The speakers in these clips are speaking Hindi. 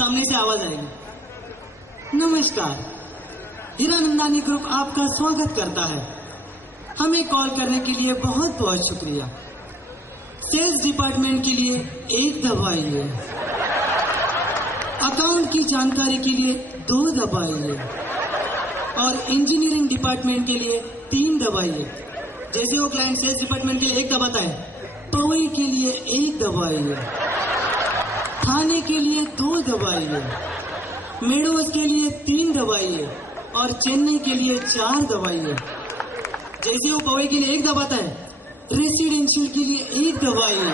सामने से आवाज आएगी। नमस्कार, हीरानंदानी ग्रुप आपका स्वागत करता है। हमें कॉल करने के लिए बहुत बहुत शुक्रिया। सेल्स डिपार्टमेंट के लिए 1 दबाइए, अकाउंट की जानकारी के लिए 2 दबाइए और इंजीनियरिंग डिपार्टमेंट के लिए 3 दबाइए। जैसे वो क्लाइंट सेल्स डिपार्टमेंट के लिए 1 दबाता है, पवई के लिए 1 दबाइए, थाने के लिए 2 दबाइए, मेडोज के लिए 3 दबाइए और चेन्नई के लिए 4 दबाइए। जैसे वो पवई के लिए 1 दबाता है, रेसिडेंशियल के लिए 1 दबाइए,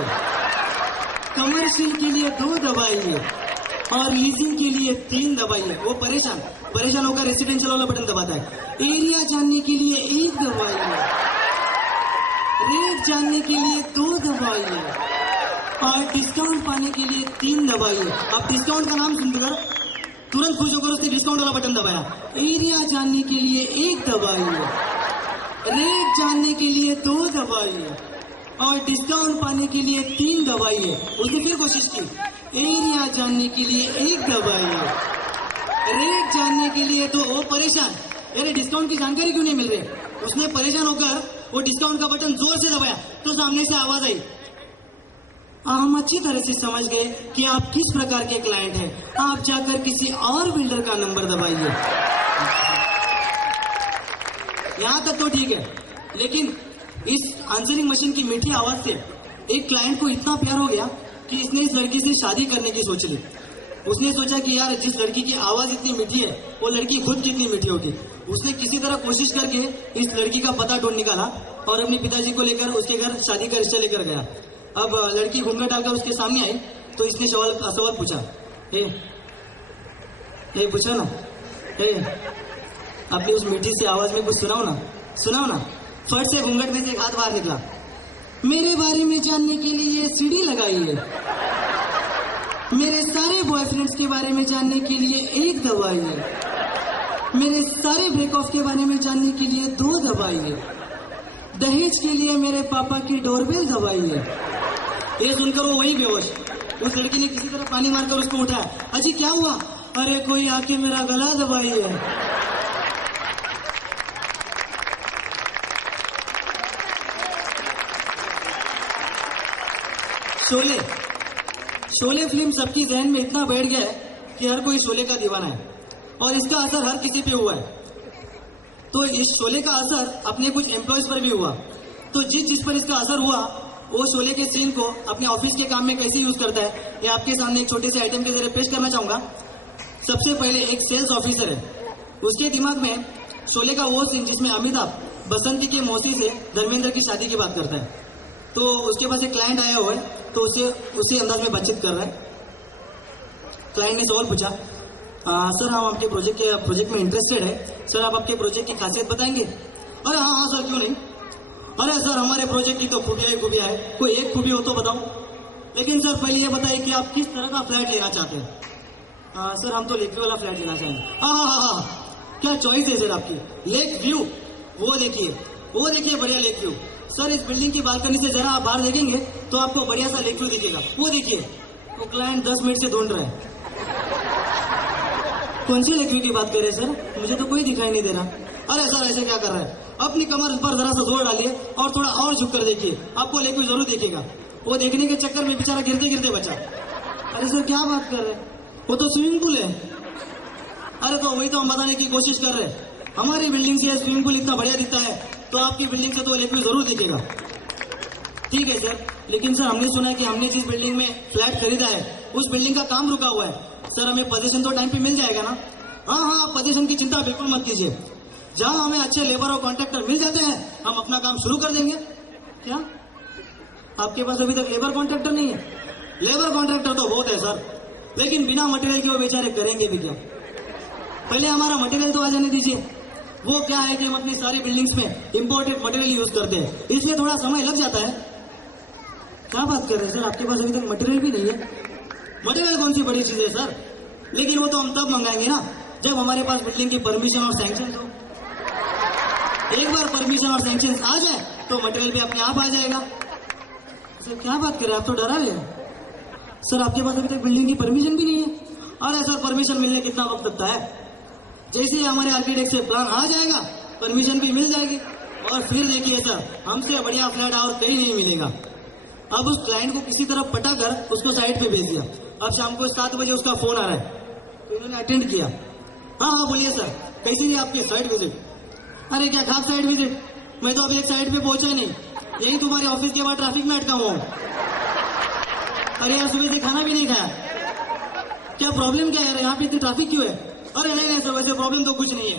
कमर्शियल के लिए 2 दबाइए और लीजिंग के लिए 3 दबाइए। वो परेशान होकर रेसिडेंशियल वाला बटन दबाता है। एरिया जानने के लिए 1 दबाइए, रेट जानने के लिए 2 दबाइए और डिस्काउंट पाने के लिए 3 दबाइए। अब डिस्काउंट का नाम सुनकर तुरंत खुश होकर उसने डिस्काउंट वाला बटन दबाया। एरिया जानने के लिए 1 दबाइए, रेट जानने के लिए 2 दबाइए और डिस्काउंट पाने के लिए 3 दबाइए। उसने फिर कोशिश की। एरिया जानने के लिए 1 दबाइए, रेट जानने के लिए 2। वो परेशान, अरे डिस्काउंट की जानकारी क्यों नहीं मिल रही। उसने परेशान होकर वो डिस्काउंट का बटन जोर से दबाया तो सामने से आवाज आई। हम अच्छी तरह से समझ गए कि आप किस प्रकार के क्लाइंट हैं। आप जाकर किसी और बिल्डर का नंबर दबाइए। यहां तक तो ठीक है, लेकिन इस आंसरिंग मशीन की मीठी आवाज से एक क्लाइंट को इतना प्यार हो गया कि इसने इस लड़की से शादी करने की सोच ली। उसने सोचा कि यार जिस लड़की की आवाज इतनी मीठी है वो लड़की खुद कितनी मीठी होगी। उसने किसी तरह कोशिश करके इस लड़की का पता ढूंढ निकाला और अपने पिताजी को लेकर उसके घर शादी का रिश्ता लेकर गया। अब लड़की घूंघट डालकर उसके सामने आई तो इसने सवाल पूछा। पूछा ना, अपनी उस मीठी सी आवाज में कुछ सुनाओ ना। फट से घूंघट में से एक हाथ बाहर निकला। मेरे बारे में जानने के लिए सीढ़ी लगाइए, मेरे सारे बॉयफ्रेंड्स के बारे में जानने के लिए 1 दबाइए, मेरे सारे ब्रेक ऑफ के बारे में जानने के लिए 2 दबाइए, दहेज के लिए मेरे पापा की डोरबेल दबाइए। ये सुनकर वो वही बेहोश। उस लड़की ने किसी तरह पानी मारकर उसको उठाया। अजी क्या हुआ? अरे कोई आके मेरा गला दबाइए। शोले फिल्म सबकी जहन में इतना बैठ गया है कि हर कोई शोले का दीवाना है और इसका असर हर किसी पे हुआ है। तो इस शोले का असर अपने कुछ एम्प्लॉयज पर भी हुआ। तो जिस पर इसका असर हुआ वो शोले के सीन को अपने ऑफिस के काम में कैसे यूज करता है, ये आपके सामने एक छोटे से आइटम के जरिए पेश करना चाहूंगा। सबसे पहले एक सेल्स ऑफिसर है, उसके दिमाग में शोले का वो सीन जिसमें अमिताभ बसंती की मौसी से धर्मेंद्र की शादी की बात करता है। तो उसके पास एक क्लाइंट आया हुआ है तो उसी अंदाज में बातचीत कर रहा है। क्लाइंट ने सवाल पूछा, सर हम आपके प्रोजेक्ट में इंटरेस्टेड है, सर आप आपके प्रोजेक्ट की खासियत बताएंगे? अरे हाँ सर क्यों नहीं। अरे सर हमारे प्रोजेक्ट की तो खूबियां है, कोई एक खूबी हो तो बताओ। लेकिन सर पहले ये बताइए कि आप किस तरह का फ्लैट लेना चाहते हैं? सर हम तो लेक व्यू वाला फ्लैट लेना चाहेंगे। हाँ, क्या चॉइस है सर आपकी। लेक व्यू, वो देखिए बढ़िया लेक व्यू। सर इस बिल्डिंग की बालकनी से जरा आप बाहर देखेंगे तो आपको बढ़िया सा लेक व्यू दिखेगा, वो देखिए। वो क्लाइंट 10 मिनट से ढूंढ रहा है। कौन सी लेक व्यू की बात कर रहे हैं सर? मुझे तो कोई दिखाई नहीं दे रहा। अरे सर ऐसे क्या कर रहा है, अपनी कमर पर जरा सा जोर डालिए और थोड़ा और झुक कर देखिए, आपको लेक व्यू जरूर दिखेगा। वो देखने के चक्कर में बेचारा गिरते गिरते बचा। अरे सर क्या बात कर रहे हैं, वो तो स्विमिंग पूल है। अरे तो वही तो हम बताने की कोशिश कर रहे हैं, हमारी बिल्डिंग से स्विमिंग पूल इतना बढ़िया दिखता है तो आपकी बिल्डिंग से तो लेक व्यू जरूर दिखेगा। ठीक है सर, लेकिन सर हमने सुना है कि हमने जिस बिल्डिंग में फ्लैट खरीदा है उस बिल्डिंग का काम रुका हुआ है। सर हमें पोजीशन तो टाइम पे मिल जाएगा ना? हाँ, पोजीशन की चिंता बिल्कुल मत कीजिए। जहां हमें अच्छे लेबर और कॉन्ट्रैक्टर मिल जाते हैं हम अपना काम शुरू कर देंगे। क्या आपके पास अभी तक लेबर कॉन्ट्रैक्टर नहीं है? लेबर कॉन्ट्रैक्टर तो बहुत है सर, लेकिन बिना मटेरियल के वो बेचारे करेंगे भी क्या। पहले हमारा मटेरियल तो आ जाने दीजिए। वो क्या है कि हम अपनी सारी बिल्डिंग्स में इंपोर्टेड मटेरियल यूज करते हैं, इसलिए थोड़ा समय लग जाता है। क्या बात कर रहे हैं सर, आपके पास अभी तक मटेरियल भी नहीं है? मटेरियल कौन सी बड़ी चीज है सर, लेकिन वो तो हम तब मंगाएंगे ना जब हमारे पास बिल्डिंग की परमिशन और सैंक्शन हो। एक बार परमिशन और सैंक्शन आ जाए तो मटेरियल भी अपने आप आ जाएगा। सर क्या बात कर रहे हैं, आप तो डरा रहे हैं। सर आपके पास अभी तक बिल्डिंग की परमिशन भी नहीं है। है सर परमिशन मिलने कितना वक्त लगता है? जैसे ही हमारे आर्किटेक्ट से प्लान आ जाएगा परमिशन भी मिल जाएगी और फिर देखिए सर हमसे बढ़िया फ्लैट और कहीं नहीं मिलेगा। अब उस क्लाइंट को किसी तरह पटाकर उसको साइड पे भेज दिया। अब शाम को 7 बजे उसका फोन आ रहा है तो इन्होंने अटेंड किया। हाँ हाँ बोलिए सर, कैसी रही आपकी साइट विजिट? अरे क्या खास साइट विजिट, मैं तो अभी एक साइड पे पहुंचा नहीं, यही तुम्हारे ऑफिस के बाद ट्रैफिक में अटका हुआ हूँ। अरे यार सुबह से खाना भी नहीं खाया, क्या प्रॉब्लम क्या है यार, यहाँ पे इतनी ट्रैफिक क्यों है? अरे नहीं सर वैसे प्रॉब्लम तो कुछ नहीं है,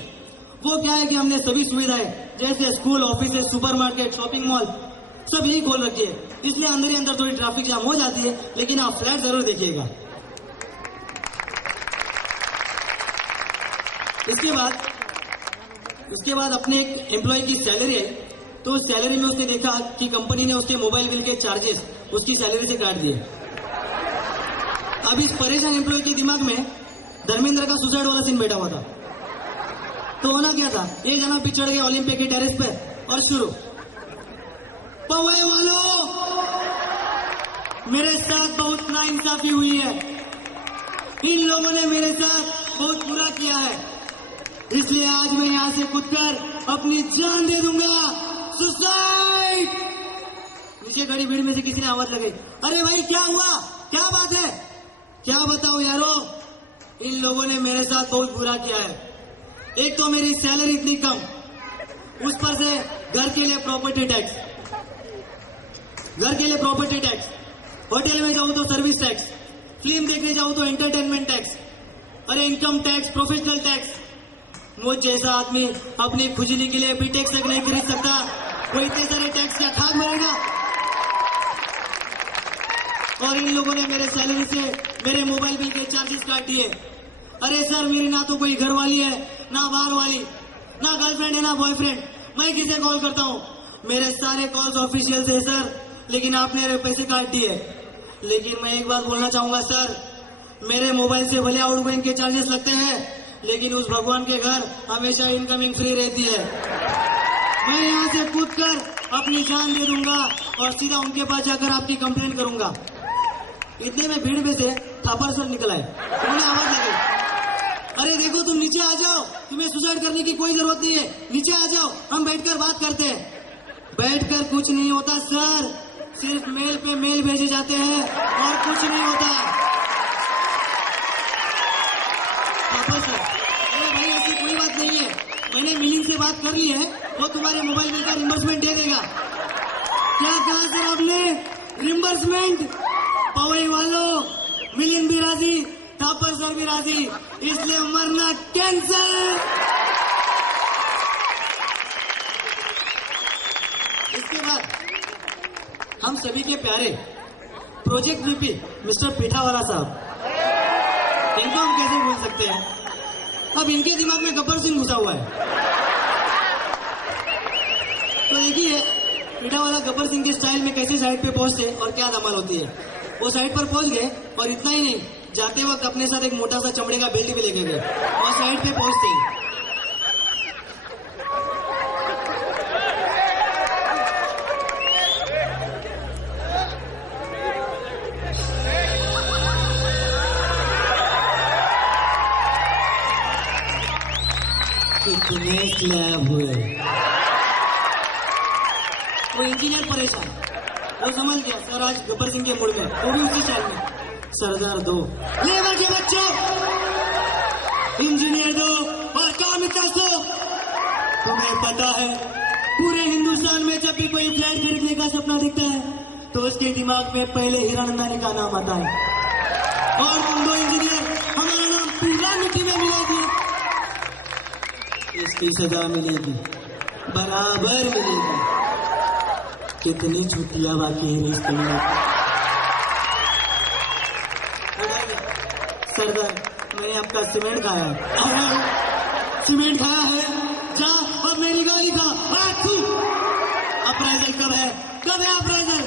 वो क्या है कि हमने सभी सुविधाएं जैसे school, office, supermarket, shopping mall सब यही खोल रखी है, इसलिए अंदर ही अंदर थोड़ी ट्रैफिक जाम हो जाती है, लेकिन आप फ्लैट जरूर देखिएगा। उसके बाद अपने एक एम्प्लॉय की सैलरी है तो उस सैलरी में उसने देखा कि कंपनी ने उसके मोबाइल बिल के चार्जेस उसकी सैलरी से काट दिए। अब इस परेशान एम्प्लॉय के दिमाग में धर्मेंद्र का सुसाइड वाला सीन बैठा हुआ था। तो होना क्या था, ये जना भी चढ़ गए ओलंपिक के टेरेस पे और शुरू, पवई वालों मेरे साथ बहुत नाइंसाफी हुई है, इन लोगों ने मेरे साथ बहुत बुरा किया है, इसलिए आज मैं यहां से कूदकर अपनी जान दे दूंगा, सुसाइड। नीचे खड़ी भीड़ में से किसी ने आवाज लगाई, अरे भाई क्या हुआ, क्या बात है? क्या बताऊं यारो, इन लोगों ने मेरे साथ बहुत बुरा किया है, एक तो मेरी सैलरी इतनी कम, उस पर से घर के लिए प्रॉपर्टी टैक्स, होटल में जाऊं तो सर्विस टैक्स, फिल्म देखने जाऊं तो एंटरटेनमेंट टैक्स, अरे इनकम टैक्स, प्रोफेशनल टैक्स। मुझ जैसा आदमी अपनी खुजली के लिए भी टैक्स तक नहीं खरीद सकता, वो इतने सारे टैक्स क्या खाक मरेगा? और इन लोगों ने मेरे सैलरी से मेरे मोबाइल बिल के चार्जेस काट दिए। अरे सर मेरी ना तो कोई घर वाली है, ना बाहर वाली, ना गर्लफ्रेंड है, ना बॉयफ्रेंड, मैं किसे कॉल करता हूँ? मेरे सारे कॉल्स ऑफिशियल थे सर, लेकिन आपने मेरे पैसे काट दिए। लेकिन मैं एक बात बोलना चाहूंगा सर, मेरे मोबाइल से भले आउटगोइंग के चार्जेस लगते हैं, लेकिन उस भगवान के घर हमेशा इनकमिंग फ्री रहती है। मैं यहाँ से कूदकर अपनी जान दे दूंगा और सीधा उनके पास जाकर आपकी कंप्लेंट करूंगा। इतने में भीड़ में से थापर सर निकल आए, उन्होंने आवाज लगाई, अरे देखो तुम नीचे आ जाओ, तुम्हें सुसाइड करने की कोई जरूरत नहीं है, नीचे आ जाओ, हम बैठकर बात करते हैं। बैठकर कुछ नहीं होता सर, सिर्फ मेल पे मेल भेजे जाते हैं और कुछ नहीं होता। थापर सर, अरे भाई ऐसी कोई बात नहीं है, मैंने मिलिंग से बात कर ली है, वो तुम्हारे मोबाइल बिल का रिम्बर्समेंट दे देगा। क्या कहा सर आपने? रिम्बर्समेंट? पवई वालों मिलिंग भी राजी, थापर सर भी राजी, इसलिए मरना कैंसर। इसके बाद हम सभी के प्यारे प्रोजेक्ट वीपी मिस्टर पीठावाला साहब, इनको हम कैसे भूल सकते हैं? अब इनके दिमाग में गब्बर सिंह घुसा हुआ है। तो देखिए पीठावाला गब्बर सिंह के स्टाइल में कैसे साइड पे पहुंचते और क्या धमाल होती है। वो साइड पर पहुंच गए और इतना ही नहीं, जाते वक्त अपने साथ एक मोटा सा चमड़े का बेल्ट भी लेके गए और साइड पे पहुंचते ही कितने स्लैब हुए। वो इंजीनियर परेशान, वो समझ गया सर आज गब्बर सिंह के मूड में, वो भी उसी चाल में, सरदार दो, लेबर के बच्चों, इंजीनियर दो और काम विकास दो। तुम्हें पता है पूरे हिंदुस्तान में जब भी कोई फ्लैट खरीदने का सपना दिखता है तो उसके दिमाग में पहले हीरानंदानी का नाम आता है, और तुम दो इंजीनियर हमारा नाम पूरा मिट्टी में मिला दिए। इसकी सजा मिलेगी, बराबर मिलेगी। कितनी छुट्टियां बाकी है इस दुनिया में। सरदार मैंने आपका सीमेंट खाया है, सीमेंट खाया है, जा अब मेरी गाली खा। अप्राइजल कब है, कब है अप्राइजल?